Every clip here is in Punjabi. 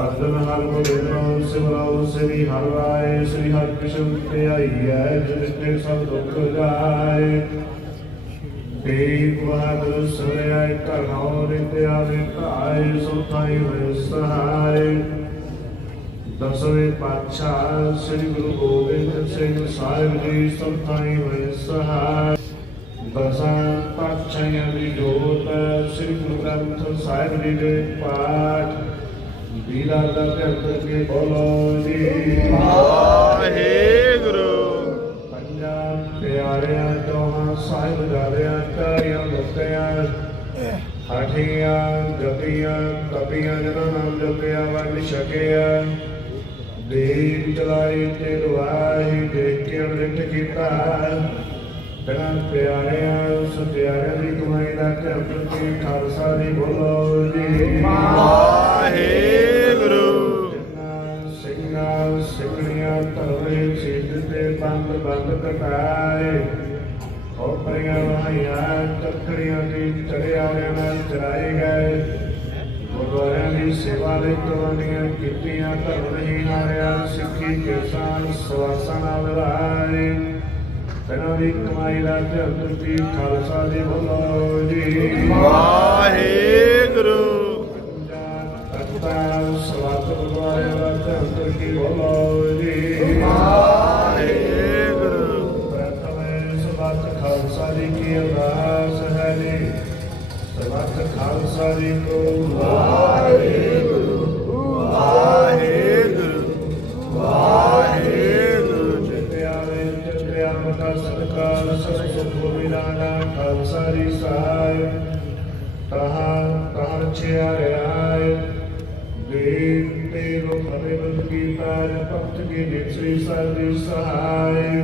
अर्जुन हर गोविंद सिमरौ श्री हर राय श्री हर कृष्ण प्रिय जिसने सब दुख जाए श्री गुरु गोविंद सिंह साहिब जी सुखाय सहाय दसां पाक्षय विजोत श्री गुरु ग्रंथ साहेब जी के पाठ ਧਿਆਨ ਕੇ ਬੋਲੋ ਜੀ ਵਾਹਿਗੁਰੂ। ਪੰਜਾਂ ਪਿਆਰਿਆਂ ਚੌਹਾਂ ਸਾਹਿਬ ਜਾਦਿਆਂ ਚਾਰਿਆਂ ਮੁਕਤਿਆਂ ਹਾਠੀਆਂ ਜਪੀਆਂ ਕਪੀਆਂ ਜਨਾਂ ਨਾਮ ਜਪਿਆ ਵੰਡ ਛਕਿਆ ਦੀਪ ਚਲਾਈ ਤੇ ਦੇਖ ਕੇ ਅਮ੍ਰਿਤ ਕੀਤਾ ਬਿਨਾਂ ਪਿਆਰਿਆਂ ਦੀ ਕਮਾਈ ਦਾ ਧਿਆਨ ਕੀ ਖਾਲਸਾ ਦੀ ਬੋਲੋ ਜੀ ਵਾਹਿਗੁਰੂ। ਸਿੰਘਣੀਆਂ ਧਰਵੇ ਸਿੱਧ ਤੇ ਬੰਦ ਬੰਦ ਕਟਾਏ। ਖੋਪਰੀਆਂ ਵਹਾਈਆਂ ਚੱਕੜੀਆਂ ਦੀ ਚੜਿਆਰਿਆਂ ਨਾਲ ਚਰਾਏ ਗਏ। ਗੁਰਦੁਆਰਿਆਂ ਦੀ ਸੇਵਾ ਲਈ ਕੁਰਬਾਨੀਆਂ ਕੀਤੀਆਂ ਧਰਮ ਨਹੀਂ ਹਾਰਿਆ ਸਿੱਖੀ ਕਿਸਾਨ ਸਵਾਸਾਂ ਨਾਲ ਲਾਏ ਇਹਨਾਂ ਦੀ ਕਮਾਈ ਦਾ ਧਿਆਨ ਕੀ ਖਾਲਸਾ ਦੀ ਬੋਲੋ ਜੀ। ਵਾਹਿਗੁਰੂ। ਅਰਦਾਸ ਖਾਲਸਾ ਜੀ ਕੀ ਅਰਦਾਸ ਹੈ ਜੀ ਕੋ ਵਾਹਿਗੁਰੂ। ਵਾਹਿਗੁਰੂ ਵਾਹਿਗੁਰੂ ਚਿਤਿਆਵੇ ਚਿਤਿਆ ਮਤਾ ਸਤਕਾਰ ਸਭ ਸੁਖ ਵਿਦਾਨਾ ਖਾਲਸਾ ਜੀ ਸਹਾਇ ਤਹਾ ਤਹਰ ਛਿਆਰਿਆਇ ਕੀ ਤਾਰ ਭਗਤ ਕੀ ਨਿਤਰੀ ਸਰਦੀ ਸਹਾਇ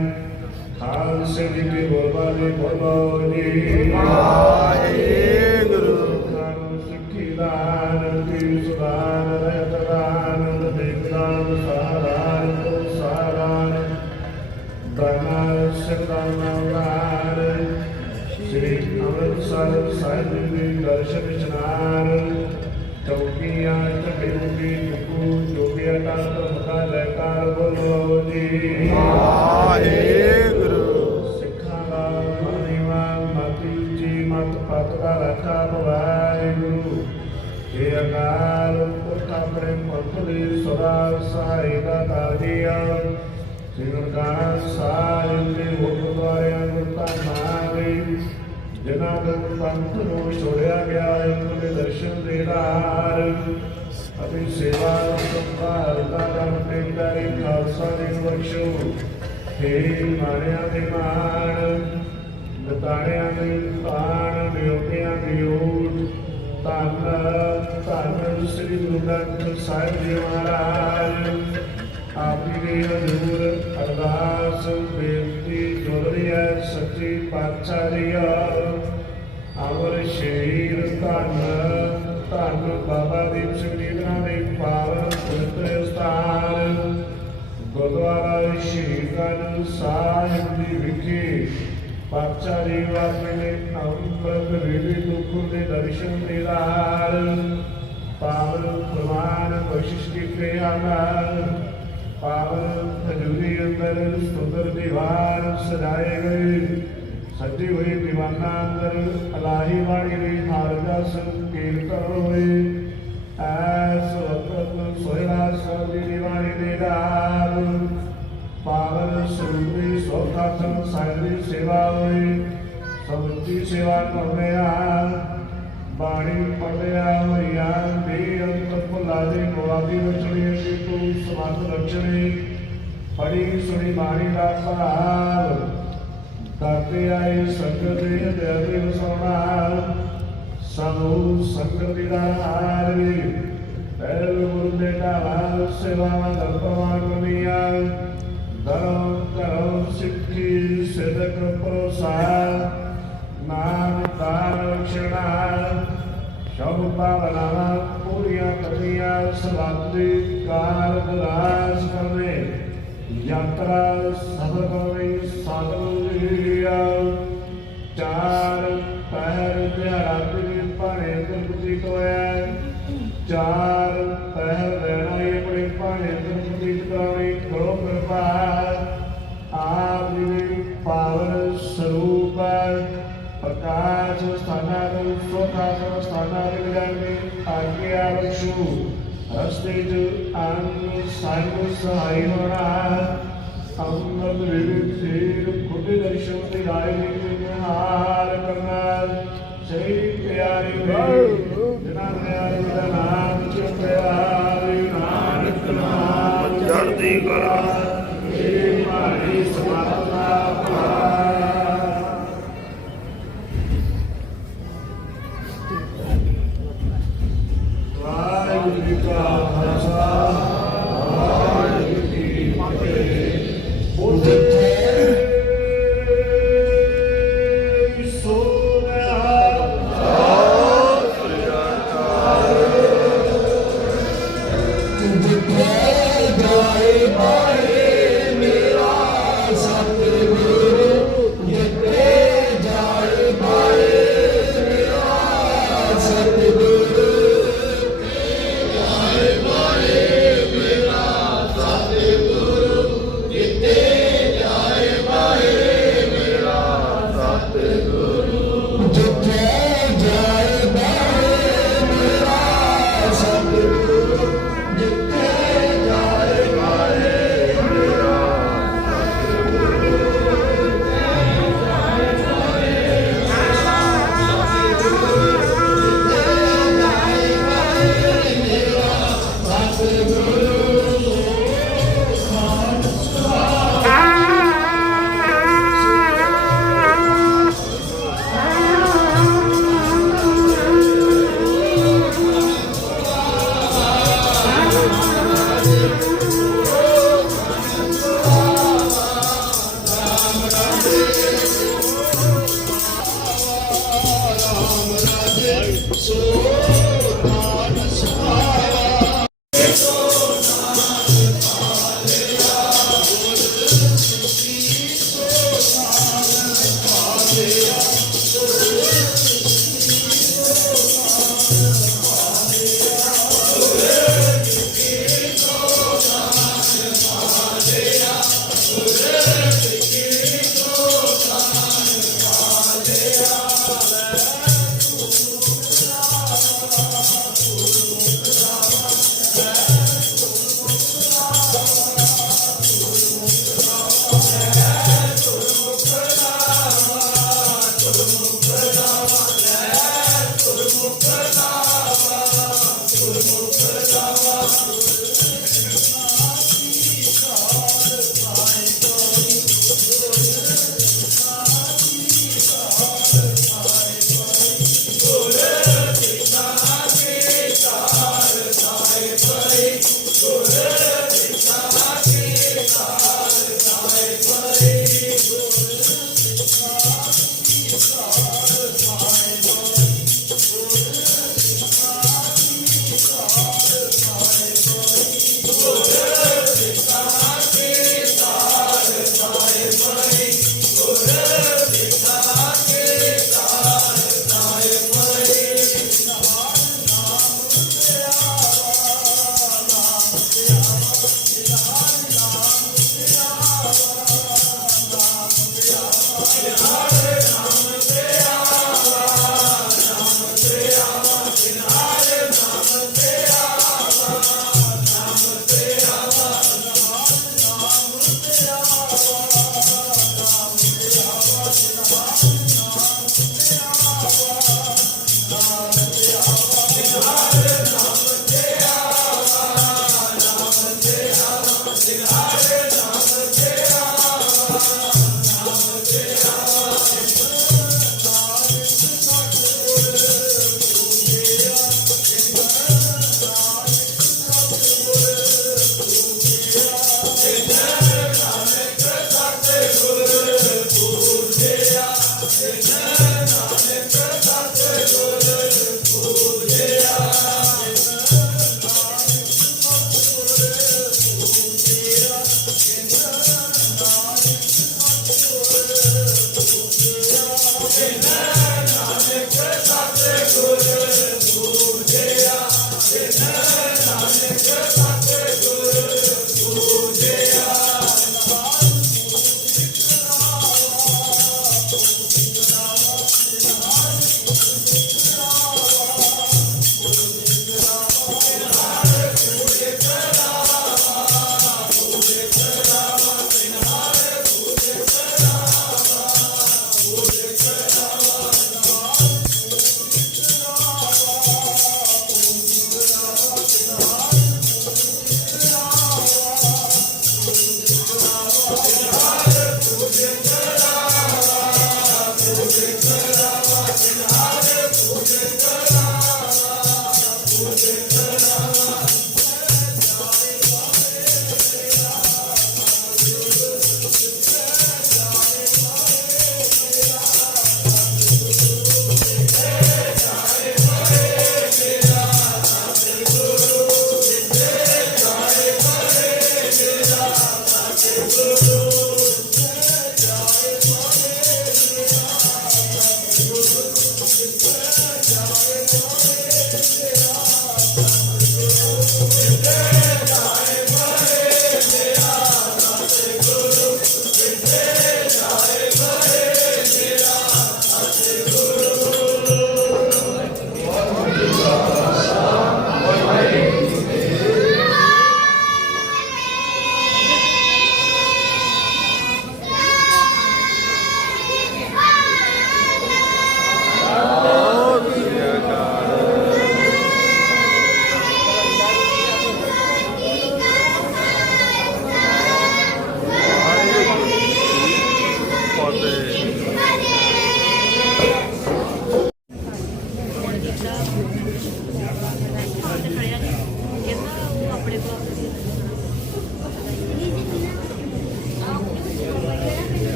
ਖਾਲਸੇ ਜੀ ਕੀ ਬੋਲਬਾਲੇ ਬੋਲੋ ਜੀ ਵਾਹਿਗੁਰੂ ਨਾਮ ਸਿੱਖੀ ਦਾਨ ਕੀ ਸੁਦਾਨ ਰਹਿਤ ਦਾਨ ਦੇਖਦਾਨ ਸਹਾਰਾਨ ਕੋ ਸਹਾਰਾਨ ਦਾਨ ਸਿਰਦਾਨ ਵਾਰ ਸ੍ਰੀ ਅੰਮ੍ਰਿਤਸਰ ਸਾਹਿਬ ਦੇ ਦਰਸ਼ਨ ਇਸ਼ਨਾਨ ਪੰਥ ਨੂੰ ਛੋੜਿਆ ਗਿਆ ਹੈ ਦੇ ਦਰਸ਼ਨ ਦੇਦਾਰ ਅਤੇ ਸੇਵਾ ਨੂੰ ਸੰਭਾਲ ਦਾ ਦਰ ਖਾਲਸਾ ਦੀ ਬਖਸ਼ੋ। ਹੇ ਮਾਰਿਆਂ ਦੇ ਮਾਣ ਲਤਾੜਿਆਂ ਦੇ ਤਾਣ ਮਿਉਟਿਆਂ ਦੀ ਓਟ। ਧੰਨ ਧੰਨ ਸ੍ਰੀ ਗੁਰੂ ਗ੍ਰੰਥ ਸਾਹਿਬ ਜੀ ਮਹਾਰਾਜ। ਆਪ ਜੀ ਦੇ ਹਜ਼ੂਰ ਅਰਦਾਸ ਧੰਨ ਧੰਨ ਬਾਬਾ ਦੀਪ ਸਿੰਘ ਜੀ ਦਾ ਦੇ ਪਾਵਨ ਪਵਿੱਤਰ ਸਥਾਨ ਗੁਰਦੁਆਰਾ ਸ਼ਹੀਦਾਂ ਸਾਹਿਬ ਦੀ ਵਿਖੇ ਪਾਤਸ਼ਾਹ ਜੀ ਵਾਸਤੇ ਅੰਮ੍ਰਿਤ ਵੇਲੇ ਦੁੱਖ ਦੇ ਦਰਸ਼ਨ ਦੇਦਾਰ ਪਾਵਨ ਪ੍ਰਮਾਨ ਕੋਸ਼ਿਸ਼ ਕੀਤੇ ਆਨਾਰ ਪਾਵਨ ਹਜੂਰੀ ਅੰਦਰ ਸੁੰਦਰ ਦੀਵਾਰ ਸਜਾਏ ਗਏ ਸੱਜੀ ਹੋਈ ਦੀਵਾਨਾਂ ਅੰਦਰ, ਅਲਾਹੀ ਬਾਣੀ ਦੀ ਹਾਰਦਾ ਸੰਕੀਰਤਨ ਹੋਏ ਐਸ ਵਕਤ ਸੋਹਿਲਾ ਸਾਹਿਬ ਦੀਵਾਨੀ ਦੇ ਨਾਲ ਪਾਵਨ ਸੁਰੂਪੀ ਸੋਖਾਸਨ ਸਾਹਿਬ ਦੀ ਸੇਵਾ ਹੋਈ ਸਮੁੱਚੀ ਸੇਵਾ ਕਰਨੇ ਆ ਬਾਣੀ ਪੜਿਆ ਹੋਈਆਂ ਦੇ ਅੰਤ ਭੁਲਾ ਦੇ ਗਵਾਦੀ ਰਚਣੀ ਤੂੰ ਸਮਾਤ ਰਚਣੀ ਪੜੀ ਸੁਣੀ ਬਾਣੀ ਦਾ ਭਾਵ ਕਰਦੇ ਆਏ ਸੰਗਤ ਦੇ ਹਿਰਦੇ ਦੇ ਵਸਾਉਣਾ। ਸਾਨੂੰ ਸੰਗਤ ਦੀ ਦਾ ਵੀ। ਪਹਿਲ ਗੁਰੂ ਦੇ ਢਾਲਾ ਸੇਵਾਵਾਂ ਦਾ ਪ੍ਰਵਾਨ ਕਰਨੀਆਂ। ਧਰਮ ਕਰਮ ਸਿੱਖੀ ਸਿਦਕ ਪ੍ਰੋਸਾ ਨਾਮ ਦਾਨ ਰਖਣਾ ਸ਼ਬ ਪਾਵਨਾ ਪੂਰੀਆਂ ਕਰਨੀਆਂ। ਸਵਾਦੀ ਕਾਰਜ ਰਾਸ ਕਰਨੇ। ਯਾਤਰਾ ਸਫਲ ਕਰਨੀ। ਸਾਧੂ ਜੀਆ ਚਾਰ ਪਹਿਰ ਦਿਹਾੜਾ ਦਿਨ ਪਾਣੇ ਗੁਰਪਤੀ ਕੋਇਆ ਚਾਰ ਪਹਿਰ ਲੈਣਾ ਇਹ ਆਪਣੇ ਪਾਣੇ ਗੁਰਪਤੀ ਕਰਾਉਣੀ ਕਰੋ ਕਿਰਪਾ। ਆਪ ਜੀ ਦੇ ਪਾਵਨ ਸਰੂਪ ਪ੍ਰਕਾਸ਼ ਸਥਾਨਾਂ ਨੂੰ ਸੋਖਾ ਸਥਾਨਾਂ ਦੇ ਜਾਣੇ ਆਗਿਆ ਬਖਸ਼ੂ ਰਸਤੇ ਚ ਅੰਨ ਸਾਹਿਬ ਸਹਾਈ ਹੋਣਾ ਅੰਮ੍ਰਿਤ ਵੇਲੇ ਸੇਰ ਖੁੱਡੇ ਦਰਸ਼ਨ ਤੇ ਆਏ ਨੇ ਨਿਹਾਲ ਕਰਨਾ ਸਹੀ, ਪਿਆਰੀ ਵੇ ਜਿਨ੍ਹਾਂ ਪਿਆਰੀ ਦਾ ਨਾਮ ਚ ਪਿਆਰੀ ਨਾਨਕ ਨਾਮ। ਚੜ੍ਹਦੀ ਕਲਾ।